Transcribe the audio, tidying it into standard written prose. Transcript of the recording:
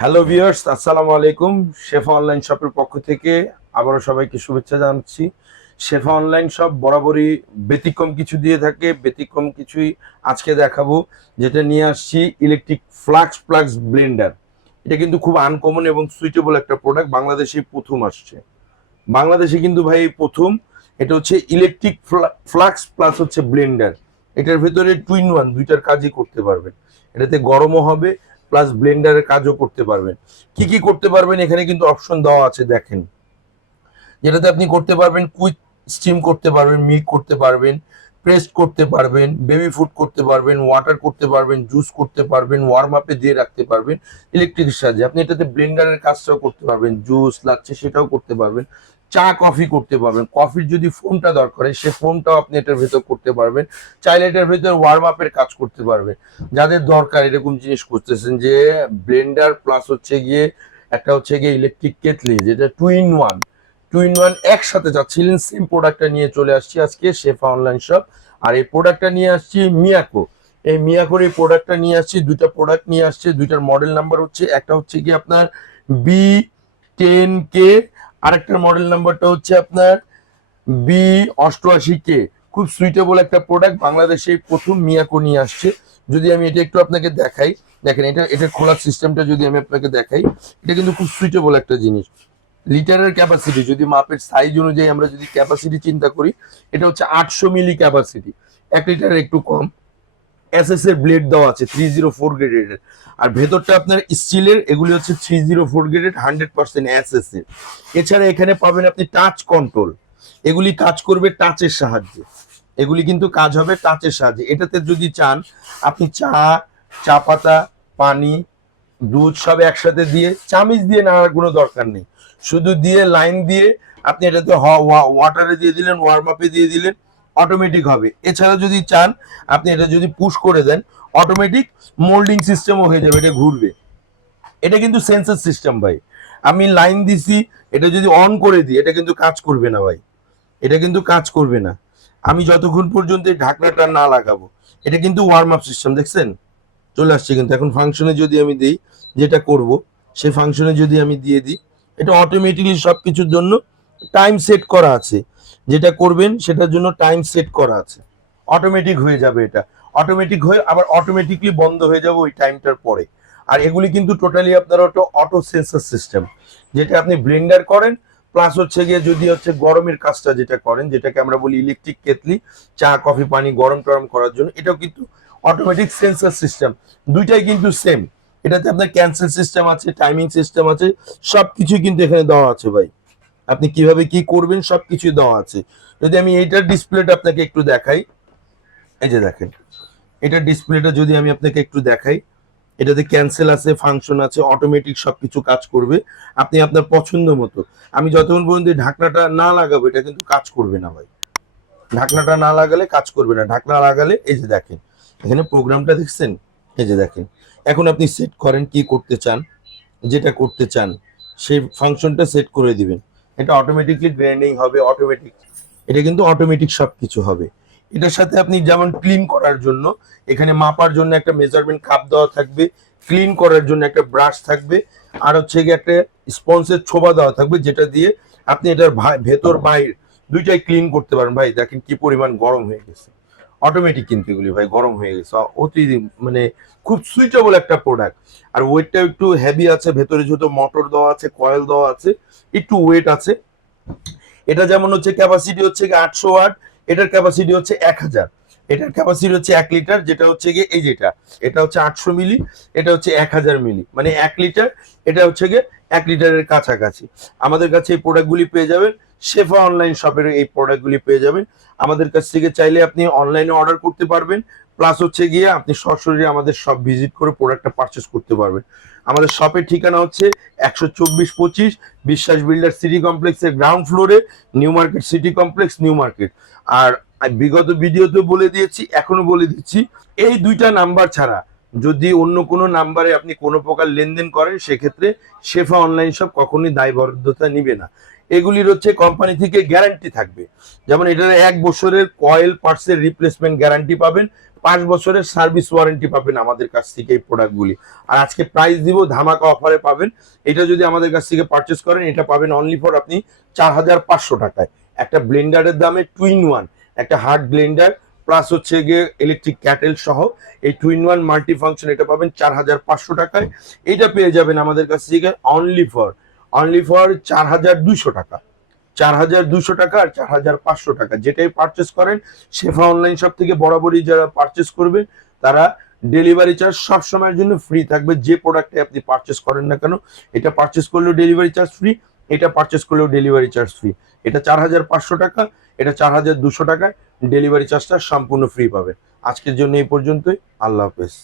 Hello viewers, আসসালামু আলাইকুম। শেফা online শপের পক্ষ থেকে আবারও সবাইকে শুভেচ্ছা জানাচ্ছি। শেফা অনলাইন শপ বরাবরই ব্যতিক্রম কিছু দিয়ে থাকে, ব্যতিক্রম কিছুই আজকে দেখাবো। যেটা নিয়ে আসছি ইলেকট্রিক ফ্লাক্স ব্লেন্ডার। এটা কিন্তু খুব আনকমন এবং সুইটেবল একটা প্রোডাক্ট, বাংলাদেশে প্রথম আসছে। বাংলাদেশে কিন্তু ভাই এই প্রথম। এটা হচ্ছে ইলেকট্রিক ফ্লাক্স প্লাস হচ্ছে ব্লেন্ডার। এটার ভেতরে টু ইন ওয়ান, দুইটার কাজই করতে পারবেন। এটাতে গরমও হবে প্লাস ব্লেন্ডারের কাজও করতে পারবেন। কি কি করতে পারবেন এখানে কিন্তু অপশন দেওয়া আছে, দেখেন। যেটাতে আপনি করতে পারবেন কুইক স্টিম করতে পারবেন, মিল্ক করতে পারবেন, প্রেস্ট করতে পারবেন, বেবি ফুড করতে পারবেন, ওয়াটার করতে পারবেন, জুস করতে পারবেন, ওয়ার্ম আপে দিয়ে রাখতে পারবেন ইলেকট্রিকের সাহায্যে। আপনি এটাতে ব্লেন্ডারের কাজটাও করতে পারবেন, জুস লাগছে সেটাও করতে পারবেন, চা কফি করতে পারবেন। কফির যদি ফোমটা দরকার হয় সে ফোমটাও আপনি এটার ভেতর করতে পারবেন। চাইলে এটার ভেতর ওয়ার্ম আপের কাজ করতে পারবেন। যাদের দরকার এরকম জিনিস করতেছেন যে ব্লেন্ডার প্লাস হচ্ছে গিয়ে একটা হচ্ছে গিয়ে ইলেকট্রিক কেটলি, যেটা টু ইন ওয়ান একসাথে চাচ্ছিলেন, সেম প্রোডাক্টটা নিয়ে চলে আসছি আজকে শেফা অনলাইন শপ। আর এই প্রোডাক্টটা নিয়ে আসছি মিয়াকো। এই মিয়াকোর এই প্রোডাক্টটা নিয়ে আসছি, দুইটা প্রোডাক্ট নিয়ে আসছে, দুইটার মডেল নাম্বার হচ্ছে, একটা হচ্ছে কি আপনার B10K, আরেকটার মডেল নাম্বারটা হচ্ছে আপনার B88K। খুব সুইটেবল একটা প্রোডাক্ট, বাংলাদেশে প্রথম মিয়াকো নিয়ে আসছে। যদি আমি এটা একটু আপনাকে দেখাই, দেখেন এটা খোলার সিস্টেমটা যদি আমি আপনাকে দেখাই, এটা কিন্তু খুব সুইটেবল একটা জিনিস। লিটারের ক্যাপাসিটি যদি মাপের সাইজ অনুযায়ী আমরা যদি ক্যাপাসিটি চিন্তা করি, এটা হচ্ছে 800 মিলি ক্যাপাসিটি, 1 লিটারের একটু কম। এসএস এর ব্লেড দেওয়া আছে 304 গ্রেডের। আর ভেতরটা আপনার স্টিলের, এগুলি হচ্ছে 304 গ্রেডেড 100% এসএস এর। এছাড়া এখানে পাবেন আপনি টাচ কন্ট্রোল, এগুলি কাজ করবে টাচের সাহায্যে। এগুলি কিন্তু কাজ হবে টাচের সাহায্যে। এটাতে যদি চান আপনি চা পাতা, পানি, দুধ সব একসাথে দিয়ে, চামিচ দিয়ে নাড়ার কোনো দরকার নেই, শুধু দিয়ে লাইন দিয়ে আপনি এটাতে ওয়াটারে দিয়ে দিলেন, ওয়ার্ম আপে দিয়ে দিলেন, অটোমেটিক হবে। এছাড়া যদি চান আপনি এটা যদি পুশ করে দেন, অটোমেটিক মোল্ডিং সিস্টেমও হয়ে যাবে, এটা ঘুরবে। এটা কিন্তু সেন্সর সিস্টেম ভাই। আমি লাইন দিছি, এটা যদি অন করে দিই এটা কিন্তু কাজ করবে না ভাই, এটা কিন্তু কাজ করবে না আমি যতক্ষণ পর্যন্ত এই ঢাকনাটা না লাগাবো। এটা কিন্তু ওয়ার্ম আপ সিস্টেম, দেখছেন চলে আসছে কিন্তু। এখন ফাংশনে যদি আমি দিই, যেটা করব সেই ফাংশনে যদি আমি দিয়ে দিই, এটা অটোমেটিকলি সব কিছুর জন্য টাইম সেট করা আছে। যেটা করবেন সেটার জন্য টাইম সেট করা আছে, অটোমেটিক হয়ে যাবে। এটা অটোমেটিক হয়ে আবার অটোমেটিকলি বন্ধ হয়ে যাবে ওই টাইমটার পরে। আর এগুলি কিন্তু টোটালি আপনার অটো সেন্সর সিস্টেম, যেটা আপনি ব্লেন্ডার করেন প্লাস হচ্ছে গিয়ে যদি হচ্ছে গরমের কাজটা যেটা করেন, যেটাকে আমরা বলি ইলেকট্রিক কেটলি, চা কফি পানি গরম টরম করার জন্য, এটাও কিন্তু অটোমেটিক সেন্সর সিস্টেম। দুইটাই কিন্তু সেম। এটাতে আপনার ক্যান্সেল সিস্টেম আছে, টাইমিং সিস্টেম আছে, সবকিছু কিন্তু এখানে দেওয়া আছে ভাই। আপনি কিভাবে কি করবেন সবকিছু দেওয়া আছে। যদি আমি এইটার ডিসপ্লেটা আপনাকে একটু দেখাই, এই যে দেখেন, এটার ডিসপ্লেটা যদি আমি আপনাকে একটু দেখাই, এটাতে ক্যান্সেল আছে, ফাংশন আছে, অটোমেটিক সবকিছু কাজ করবে আপনি আপনার পছন্দ মতো। আমি যতক্ষণ পর্যন্ত ঢাকনাটা না লাগাবো এটা কিন্তু কাজ করবে না ভাই। ঢাকনাটা না লাগালে কাজ করবে না, ঢাকনা লাগালে এই যে দেখেন এখানে প্রোগ্রামটা দেখছেন, এই যে দেখেন। এখন আপনি সেট করেন কি করতে চান, যেটা করতে চান সেই ফাংশনটা সেট করে দিবেন। এটা অটোমেটিকলি গ্রাইন্ডিং হবে, অটোমেটিক। এটা কিন্তু অটোমেটিক সবকিছু হবে। এটার সাথে আপনি যেমন ক্লিন করার জন্য এখানে মাপার জন্য একটা মেজারমেন্ট কাপ দেওয়া থাকবে, ক্লিন করার জন্য একটা ব্রাশ থাকবে, আর হচ্ছে গিয়ে একটা স্পঞ্জের ছোবা দেওয়া থাকবে, যেটা দিয়ে আপনি এটার ভেতর বাইর দুইটাই ক্লিন করতে পারেন। ভাই দেখেন কি পরিমাণ গরম হয়ে গেছে, অটোমেটিক কিন্তু এগুলি ভাই গরম হয়ে গেছে অতি, মানে খুব সুইটেবল একটা প্রোডাক্ট। আর ওয়েটটা একটু হেভি আছে, ভেতরে যেহেতু মোটর দেওয়া আছে, কয়েল দেওয়া আছে, একটু ওয়েট আছে। এটা যেমন হচ্ছে ক্যাপাসিটি হচ্ছে 800 ওয়াট, এটার ক্যাপাসিটি হচ্ছে 1000, এটার ক্যাপাসিটি হচ্ছে 1 লিটার, যেটা হচ্ছে গিয়ে এই যেটা, এটা হচ্ছে 800 মিলি, এটা হচ্ছে 1000 মিলি, মানে 1 লিটার। এটা হচ্ছে গিয়ে 1 লিটারের কাছাকাছি। আমাদের কাছে এই প্রোডাক্টগুলি পেয়ে যাবেন, শেফা অনলাইন শপের এই প্রোডাক্টগুলি পেয়ে যাবেন আমাদের কাছ থেকে। চাইলে আপনি অনলাইনে অর্ডার করতে পারবেন, প্লাস হচ্ছে গিয়ে আপনি সরাসরি আমাদের শপ ভিজিট করে প্রোডাক্টটা পারচেস করতে পারবেন। আমাদের শপের ঠিকানা হচ্ছে 124-25 বিশ্বাস বিল্ডার সিটি কমপ্লেক্সের গ্রাউন্ড ফ্লোরে, new market city complex, new market. আর বিগত ভিডিওতে বলে দিয়েছি, এখনো বলে দিচ্ছি, এই দুইটা নাম্বার ছাড়া যদি অন্য কোনো নাম্বারে আপনি কোনো প্রকার লেনদেন করেন সেক্ষেত্রে শেফা অনলাইন শপ কখনোই দায়বদ্ধতা নিবে না। এগুলির হচ্ছে কোম্পানি থেকে গ্যারান্টি থাকবে, যেমন এটার 1 বছরের কয়েল পার্টসের রিপ্লেসমেন্ট গ্যারান্টি পাবেন, 5 বছরের সার্ভিস ওয়ারেন্টি পাবেন আমাদের কাছ থেকে এই প্রোডাক্টগুলি। আর আজকে প্রাইস দিব ধামাকা অফারে পাবেন। এটা যদি আমাদের কাছ থেকে পারচেস করেন এটা পাবেন অনলি ফর আপনি 4,500 টাকায়। একটা ব্লেন্ডারের দামে 2 in 1, একটা হার্ড ব্লেন্ডার প্লাস হচ্ছে গিয়ে ইলেকট্রিক ক্যাটেল সহ এই 2 in 1 মাল্টি ফাংশন এটা পাবেন 4,500 টাকায়। এটা পেয়ে যাবেন আমাদের কাছ থেকে অনলি ফর 4,200 টাকা। 4,200 টাকা আর 4,500 টাকা, যেটাই পারচেস করেন শেফা অনলাইন শপ থেকে বরাবরই যারা পারচেস করবেন তারা ডেলিভারি চার্জ সব সময়ের জন্য ফ্রি থাকবে। যে প্রোডাক্টে আপনি পারচেস করেন না কেন, এটা পারচেস করলেও ডেলিভারি চার্জ ফ্রি, এটা পারচেস করলেও ডেলিভারি চার্জ ফ্রি। এটা 4,500 টাকা, এটা 4,200 টাকায় ডেলিভারি চার্জটা সম্পূর্ণ ফ্রি পাবেন। আজকের জন্য এই পর্যন্তই। আল্লাহ হাফেজ।